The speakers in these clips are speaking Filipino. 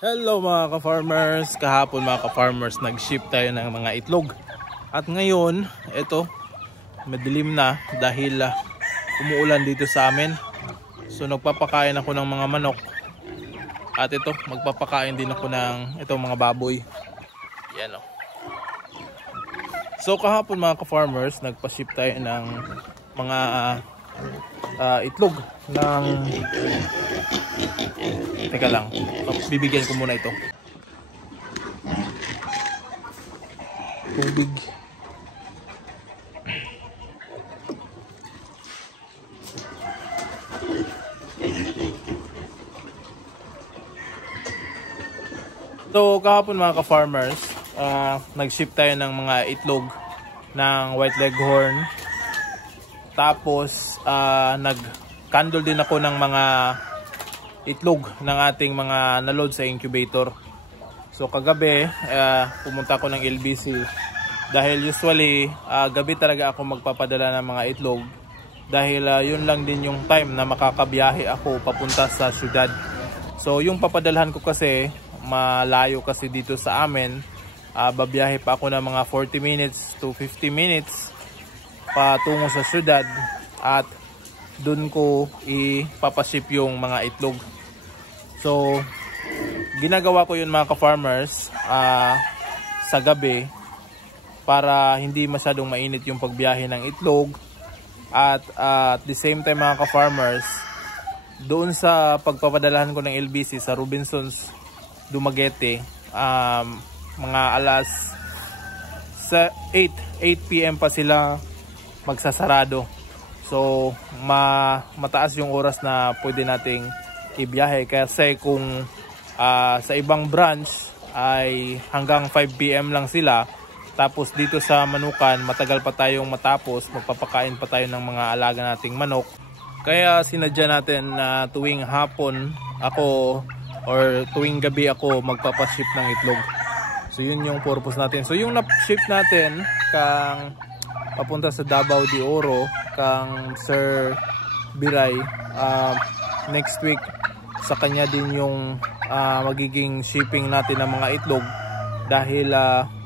Hello mga ka-farmers, kahapon mga ka-farmers nag-ship tayo ng mga itlog. At ngayon, ito, madilim na dahil umuulan dito sa amin. So nagpapakain ako ng mga manok. At ito, magpapakain din ako ng itong mga baboy. Yan o. So kahapon mga ka-farmers, nagpa-ship tayo ng mga itlog ng... Teka lang, bibigyan ko muna ito. Tubig. So kahapon mga ka-farmers, nag-ship tayo ng mga itlog ng White Leghorn. Tapos nag-candle din ako ng mga itlog ng ating mga na-load sa incubator. So kagabi pumunta ako ng LBC dahil usually gabi talaga ako magpapadala ng mga itlog dahil yun lang din yung time na makakabiyahe ako papunta sa syudad. So yung papadalhan ko kasi malayo kasi dito sa amin, babiyahe pa ako ng mga 40 minutes to 50 minutes patungo sa syudad at dun ko ipapaship yung mga itlog. So ginagawa ko yun mga ka-farmers sa gabi para hindi masyadong mainit yung pagbiyahe ng itlog. At at the same time mga ka-farmers, doon sa pagpapadalahan ko ng LBC sa Robinsons Dumaguete, mga alas 8 PM pa sila magsasarado. So mataas yung oras na pwede nating ibiyahe kasi kung sa ibang branch ay hanggang 5 PM lang sila, tapos dito sa Manukan matagal pa tayong matapos, magpapakain pa tayo ng mga alaga nating manok. Kaya sinadya natin na tuwing hapon ako or tuwing gabi ako magpapaship ng itlog. So yun yung purpose natin. So yung na-ship natin kang papunta sa Davao de Oro kang Sir Biray, next week sa kanya din yung magiging shipping natin ng mga itlog dahil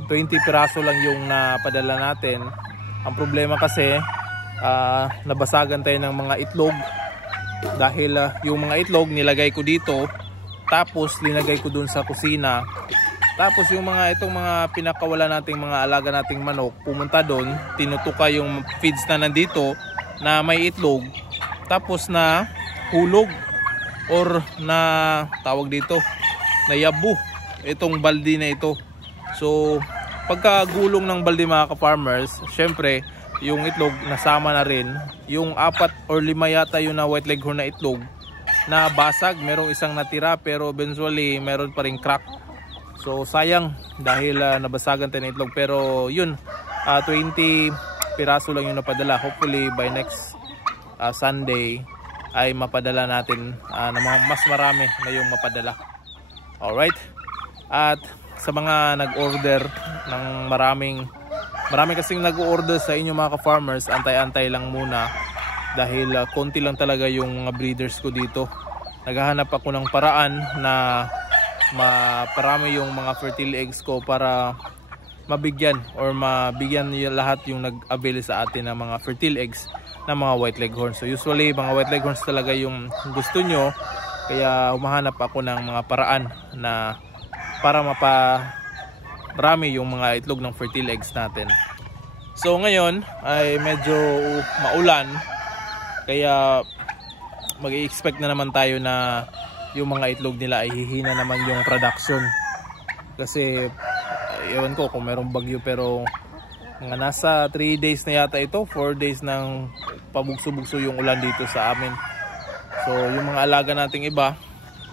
20 piraso lang yung napadala natin. Ang problema kasi nabasagan tayo ng mga itlog dahil yung mga itlog nilagay ko dito tapos linagay ko dun sa kusina. Tapos yung itong mga pinakawala nating mga alaga nating manok pumunta doon, tinutuka yung feeds na nandito na may itlog, tapos na hulog or na tawag dito na yabu itong baldi na ito. So pagkagulong ng baldi mga ka-farmers, syempre yung itlog nasama na rin. Yung 4 or 5 yata yung na White Leghorn na itlog na basag, merong isang natira pero eventually meron pa ring crack. So sayang dahil nabasagan tayo ng itlog, pero yun, 20 piraso lang yung napadala. Hopefully by next Sunday ay mapadala natin na mas marami na yung mapadala. Alright, at sa mga nag-order ng marami kasing nag-order sa inyo mga ka-farmers, antay-antay lang muna dahil konti lang talaga yung mga breeders ko dito. Naghahanap ako ng paraan na maparami yung mga fertile eggs ko para mabigyan lahat yung nag-avail sa atin ng mga fertile eggs ng mga White Leghorn. So usually mga White Leghorns talaga yung gusto nyo, kaya humahanap ako ng mga paraan na para maparami yung mga itlog ng fertile eggs natin. So ngayon ay medyo maulan, kaya mag-i-expect na naman tayo na yung mga itlog nila ay hihina naman yung production. Kasi ewan ko kung merong bagyo, pero mga nasa 3 days na yata ito, 4 days ng pabugso-bugso yung ulan dito sa amin. So yung mga alaga nating iba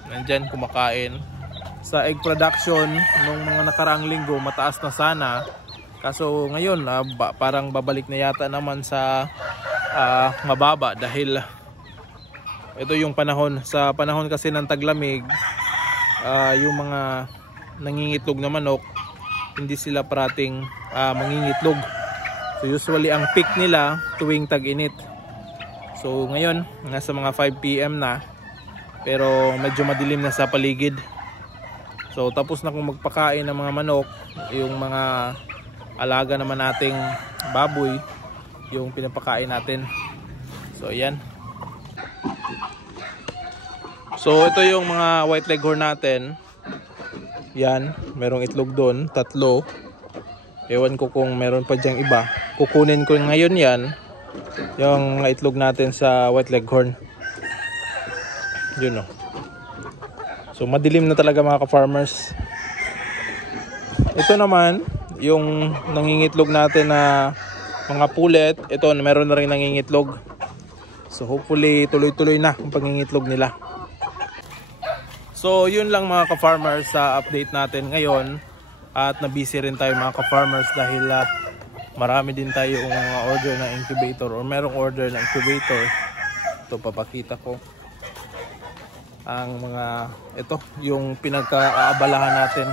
nandyan kumakain. Sa egg production nung mga nakaraang linggo mataas na sana, kaso ngayon parang babalik na yata naman sa mababa dahil ito yung panahon. Sa panahon kasi ng taglamig, yung mga nangingitlog na manok hindi sila parating mangingitlog. So usually ang peak nila tuwing tag-init. So ngayon nasa mga 5 PM na, pero medyo madilim na sa paligid. So tapos na kong magpakain ng mga manok. Yung mga alaga naman nating baboy yung pinapakain natin. So ayan. So ito yung mga white leghorn natin. Yan, merong itlog doon, 3. Ewan ko kung meron pa diyang iba. Kukunin ko ngayon yan, yung itlog natin sa white leghorn. Yun o. So madilim na talaga mga ka-farmers. Ito naman, yung nangingitlog natin na mga pulet. Ito, meron na rin nangingitlog. So hopefully tuloy-tuloy na ang pangingitlog nila. So yun lang mga ka-farmers sa update natin ngayon. At na-busy rin tayo mga ka-farmers dahil marami din tayo order na incubator or merong order na incubator. Ito papakita ko. Ang mga ito yung pinagkaabalahan natin.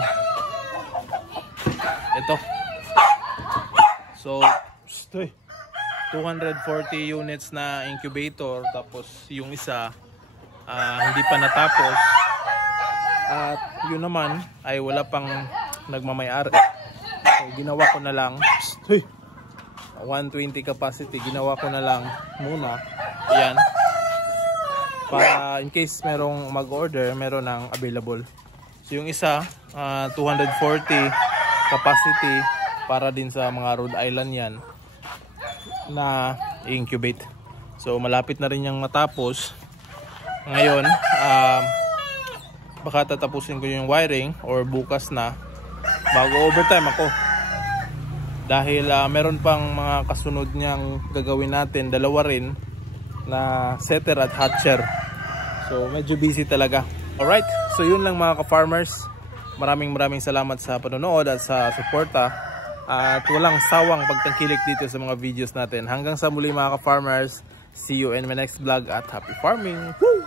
Ito. So 240 units na incubator, tapos yung isa hindi pa natapos. At yun naman ay wala pang nagmamayari. So ginawa ko na lang 120 capacity, ginawa ko na lang muna. Yan. Para in case merong mag-order, meron ng available. So yung isa 240 capacity para din sa mga Rhode Island yan na incubate. So malapit na rin yung matapos. Ngayon baka tatapusin ko yung wiring or bukas na bago overtime ako. Dahil meron pang mga kasunod niyang gagawin natin, 2 rin na setter at hatcher. So medyo busy talaga. Alright, so yun lang mga ka-farmers. Maraming salamat sa panonood at sa suporta. At walang sawang pagtangkilik dito sa mga videos natin. Hanggang sa muli mga ka-farmers. See you in my next vlog at happy farming! Woo!